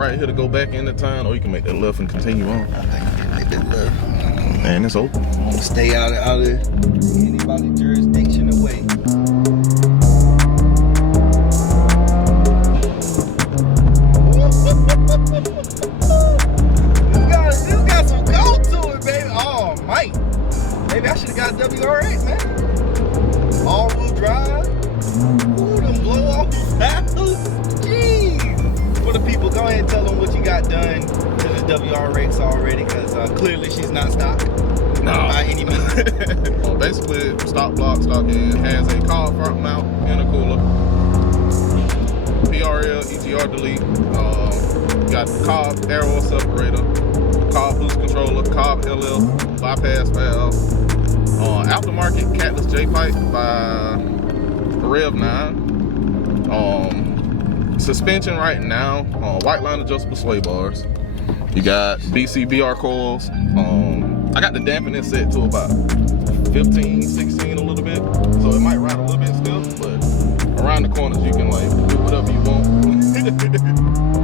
right here to go back into town, or you can make that left and continue on. I think I can make that left. Man, it's open. I want to stay out of anybody's jurisdiction away. This got some go to it, baby. Oh, Mike. Maybe I should have got a WRX, man. All-wheel drive. Ooh, them blow-off valves. Jeez. For the people, go ahead and tell them what you got done to the WRX already, because clearly she's not stock. By any means. Well, basically, stock block, stock in, has a car front mount, intercooler, PRL, EGR delete, got Cobb air oil separator, Cobb boost controller, Cobb LL bypass valve, aftermarket Catless J pipe by Rev 9, suspension right now, white line adjustable sway bars. You got BC BR coils. I got the dampening set to about 15, 16 a little bit, so it might ride a little bit still, but around the corners you can like do whatever you want.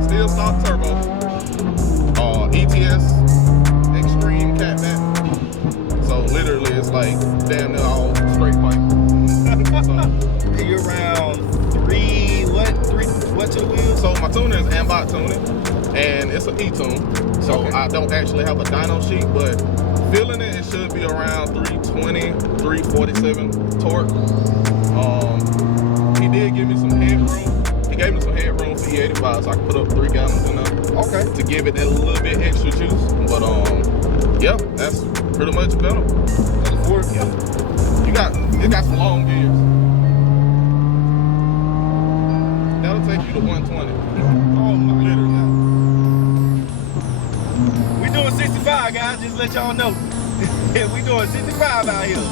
Still stock turbo. ETS extreme catback. So literally it's like damn near all straight pipe. So, you're around what to the wheels? So my tuner is Ambot tuning, and it's an E-tune. So okay. I don't actually have a dyno sheet, but feeling it should be around 320, 347 torque. He did give me some headroom. He gave me some headroom for E85, so I can put up 3 gallons in there. Okay. To give it that little bit extra juice. But yeah, that's pretty much better. Yeah. It got some long gears. That'll take you to 120. Oh my literally. We doing 65, guys, just let y'all know. We doing 65 out here.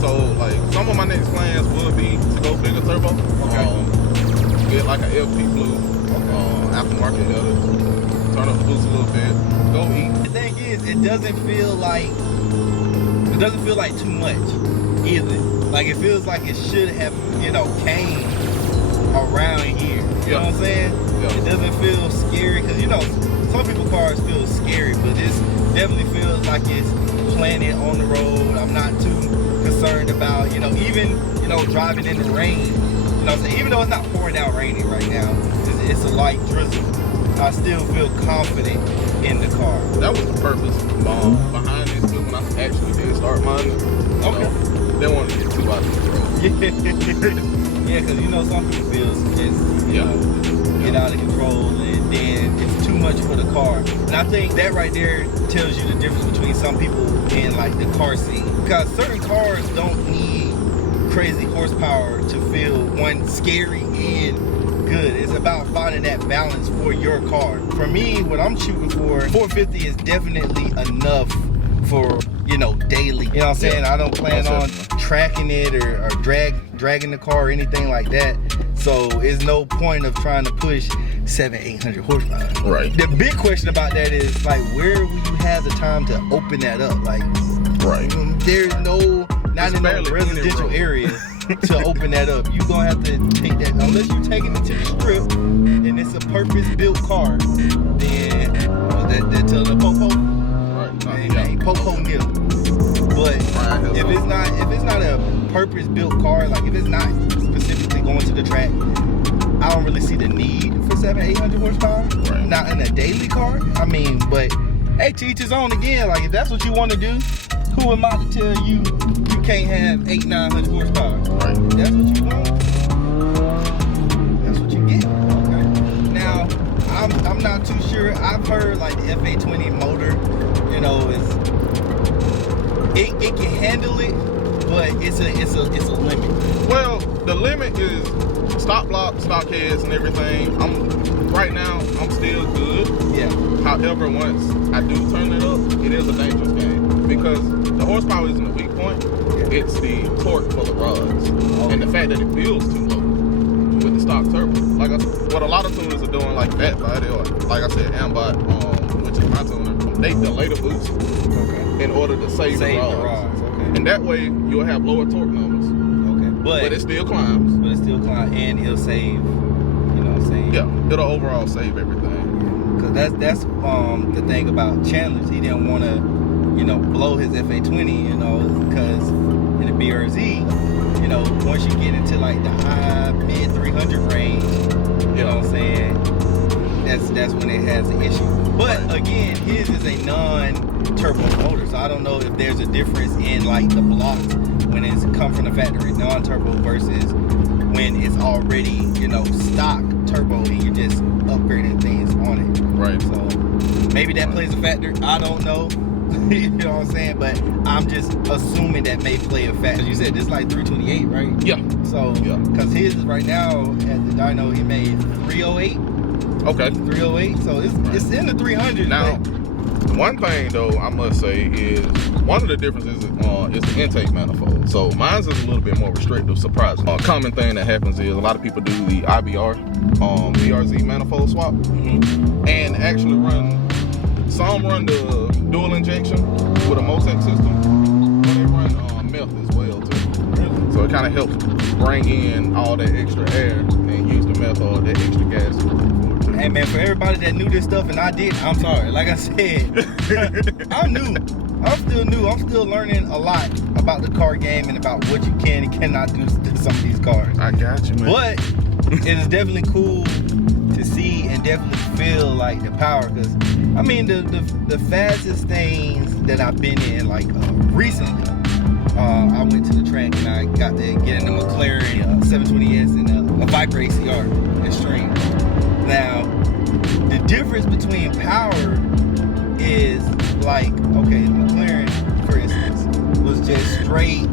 So like some of my next plans would be to go bigger turbo. Get like an LP blue, aftermarket leather, turn up the boost a little bit, go eat. The thing is, it doesn't feel like too much either. Like it feels like it should have, came around here. You know what I'm saying? Yeah. It doesn't feel scary because some people's cars feel scary, but this definitely feels like it's planted on the road. I'm not too concerned about, even, driving in the rain. Even though it's not pouring down raining right now, it's a light drizzle. I still feel confident in the car. That was the purpose behind this too when I actually did start mine. Okay. They wanted to get too out of control. Yeah, because some people feel just get out of control, and then it's too much for the car. And I think that right there tells you the difference between some people and like the car scene. Because certain cars don't need crazy horsepower to feel scary and good. It's about finding that balance for your car. For me, what I'm shooting for, 450 is definitely enough for daily. You know what I'm saying? I don't plan on tracking it or dragging the car or anything like that. So it's no point of trying to push 700-800 horsepower. Right. The big question about that is like, where will you have the time to open that up? Like, right. There's not in no residential area to open that up. You're gonna have to take that, unless you're taking it to the strip and it's a purpose-built car, then they're telling the popo. Ain't popo nil. But if it's not a purpose-built car, like if it's not specifically going to the track, I don't really see the need for 700-800 horsepower. Right. Not in a daily car. I mean, but hey, to each his own again. Like if that's what you want to do, who am I to tell you you can't have 800-900 horsepower? Right. That's what you want. That's what you get. Okay. Now, I'm not too sure. I've heard like the FA20 motor you know, it can handle it, but it's a limit. Well, the limit is stop block, stock heads, and everything. Right now I'm still good. Yeah. However, once I do turn it up, it is a dangerous game because the horsepower isn't a weak point. It's the torque for the rods and the fact that it feels too low with the stock turbo. Like what a lot of tuners are doing, like Fat Body or like I said, Ambot, which is my tuner, they delay the boost in order to save the rods. And that way you'll have lower torque numbers. But it still climbs. And it'll save, you know what I'm saying? Yeah, it'll overall save everything. Cause that's the thing about Chandler's. He didn't want to, you know, blow his FA20, you know, because in the BRZ, you know, once you get into like the high mid 300 range, you know what I'm saying? That's when it has an issue. But again, his is a non-turbo motor, so I don't know if there's a difference in like the blocks when it's come from the factory non-turbo versus when it's already, you know, stock turbo and you're just upgrading things on it. Right. So maybe that plays a factor. I don't know. You know what I'm saying? But I'm just assuming that may play a factor. You said it's like 328, right? Yeah. So, because his is right now at the dyno, he made 308. Okay. 308. So it's in the 300s. Now, one thing though I must say is one of the differences is the intake manifold. So mine's is a little bit more restrictive, surprisingly. A common thing that happens is a lot of people do the IBR, BRZ manifold swap, and actually some run the dual injection with a Mosaic system, but they run meth as well too. Really? So it kind of helps bring in all that extra air and use the meth or that extra gas. Hey man, for everybody that knew this stuff and I did, I'm sorry. Like I said, I'm new. I'm still new. I'm still learning a lot about the car game and about what you can and cannot do to some of these cars. I got you, man. But it is definitely cool to see and definitely feel like the power, because I mean the fastest things that I've been in like recently, I went to the track and I got to get in a McLaren 720S and a Viper ACR Extreme. Now the difference between power is like, okay, the McLaren for instance was just straight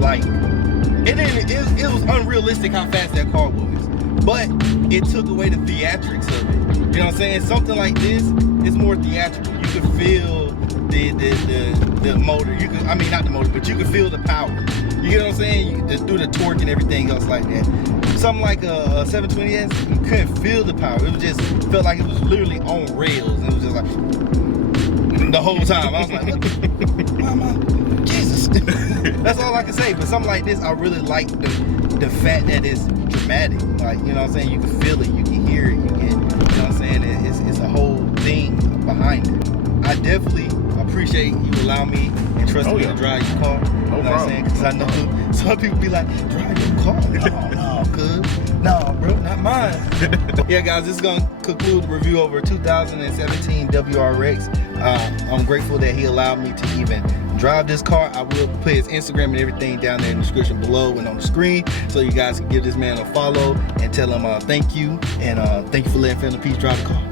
like it was unrealistic how fast that car was, but it took away the theatrics of it. You know what I'm saying? Something like this is more theatrical. You can feel the motor. You can, I mean, not the motor, but you can feel the power. You get what I'm saying? You just do the torque and everything else like that. Something like a 720S, you couldn't feel the power. It was just felt like it was literally on rails. It was just like the whole time. I was like, what the, mama, Jesus. That's all I can say. But something like this, I really like the fact that it's dramatic. Like, you know what I'm saying? You can feel it, you can hear it, you can, you know what I'm saying? It's a whole thing behind it. I definitely appreciate you allowing me and trusting me to drive your car. You know what I'm saying? Because I know some people be like, drive your car? No, good. No, bro, not mine. Yeah, guys, this is going to conclude the review over 2017 WRX. I'm grateful that he allowed me to even drive this car. I will put his Instagram and everything down there in the description below and on the screen, so you guys can give this man a follow and tell him thank you, and thank you for letting Family Peace drive the car.